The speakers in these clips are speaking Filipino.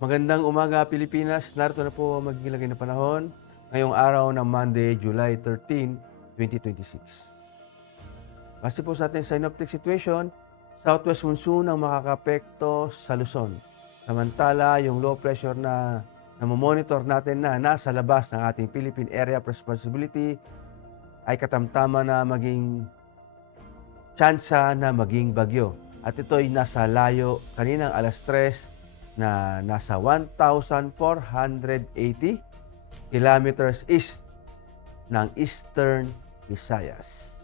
Magandang umaga Pilipinas, narito na po ang magiging lagay ng panahon ngayong araw ng Monday, July 13, 2026. Base po sa ating synoptic situation, southwest monsoon ang makakapekto sa Luzon. Samantala, yung low pressure na namomonitor natin na nasa labas ng ating Philippine Area of Responsibility ay katamtama na maging tsansa na maging bagyo. At ito'y nasa layo kaninang alas 3 na nasa 1,480 kilometers east ng Eastern Visayas.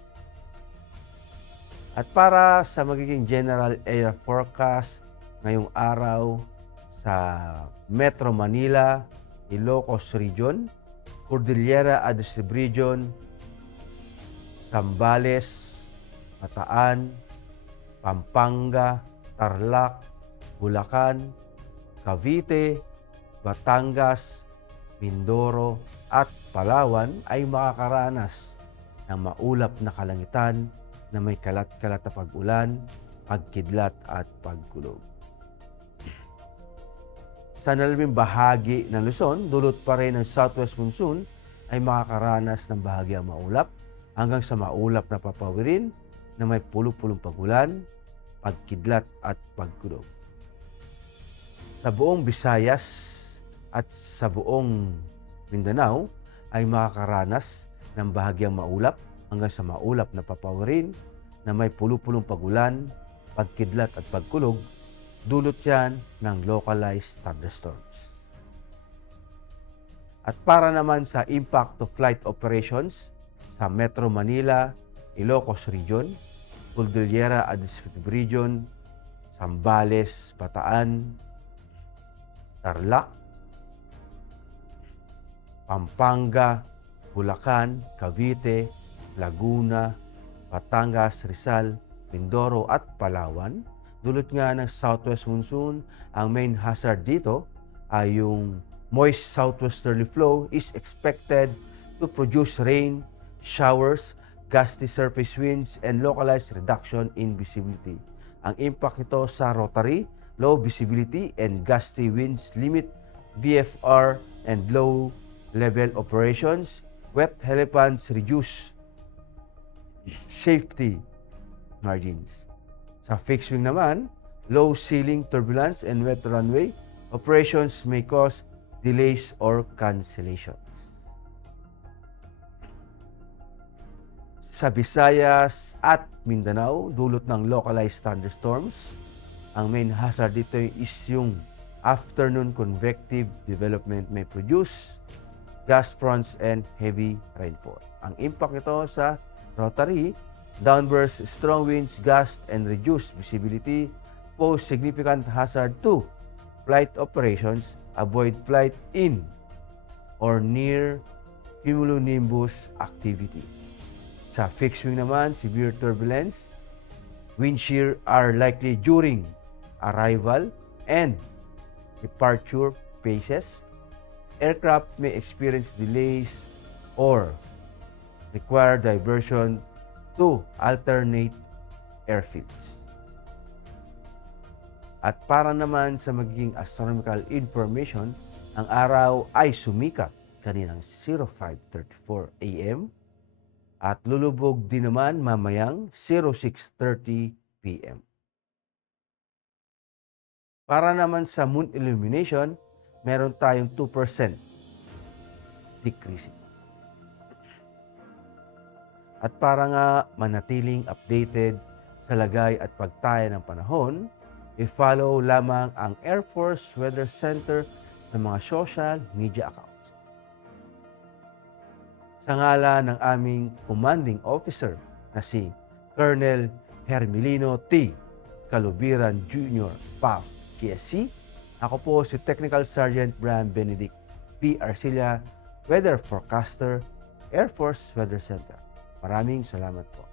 At para sa magiging general air forecast ngayong araw sa Metro Manila, Ilocos Region, Cordillera Adjacent Region, Zambales, Bataan, Pampanga, Tarlac, Bulacan, Cavite, Batangas, Mindoro at Palawan ay makakaranas ng maulap na kalangitan na may kalat-kalat na pag-ulan, pagkidlat at pagkulog. Sa nalalabing bahagi ng Luzon, dulot pa rin ng southwest monsoon ay makakaranas ng bahagyang maulap hanggang sa maulap na papawirin na may pulupulong pag-ulan, pagkidlat at pagkulog. Sa buong Visayas at sa buong Mindanao ay makakaranas ng bahagyang maulap hanggang sa maulap na papawirin na may pulupulong pag-ulan, pagkidlat at pagkulog, dulot yan ng localized thunderstorms. At para naman sa impact of flight operations sa Metro Manila, Ilocos Region, Cordillera Adjacent Region, Zambales, Bataan, Tarlac, Pampanga, Bulacan, Cavite, Laguna, Batangas, Rizal, Mindoro at Palawan. Dulot nga ng southwest monsoon, ang main hazard dito ay yung moist southwesterly flow is expected to produce rain, showers, gusty surface winds, and localized reduction in visibility. Ang impact ito sa rotary, low visibility, and gusty winds limit VFR and low-level operations. Wet helipads reduce safety margins. Sa fixed wing naman, low ceiling turbulence and wet runway operations may cause delays or cancellations. Sa Visayas at Mindanao, dulot ng localized thunderstorms. Ang main hazard dito is yung afternoon convective development may produce gust fronts and heavy rainfall. Ang impact ito sa rotary, downburst, strong winds, gust, and reduced visibility pose significant hazard to flight operations. Avoid flight in or near cumulonimbus activity. Sa fixed wing naman, severe turbulence, wind shear are likely during arrival and departure phases. Aircraft may experience delays or require diversion to alternate airfields. At para naman sa magiging astronomical information, ang araw ay sumikat kaninang 05:34 AM at lulubog din naman mamayang 06:30 PM. Para naman sa moon illumination, meron tayong 2% decreasing. At para nga manatiling updated sa lagay at pagtaya ng panahon, i-follow lamang ang Air Force Weather Center sa mga social media accounts. Sa ngalan ng aming commanding officer na si Colonel Hermelino T. Calubiran Jr. PAF KSC, ako po si Technical Sergeant Brian Benedict P. Arcilla, Weather Forecaster, Air Force Weather Center. Maraming salamat po.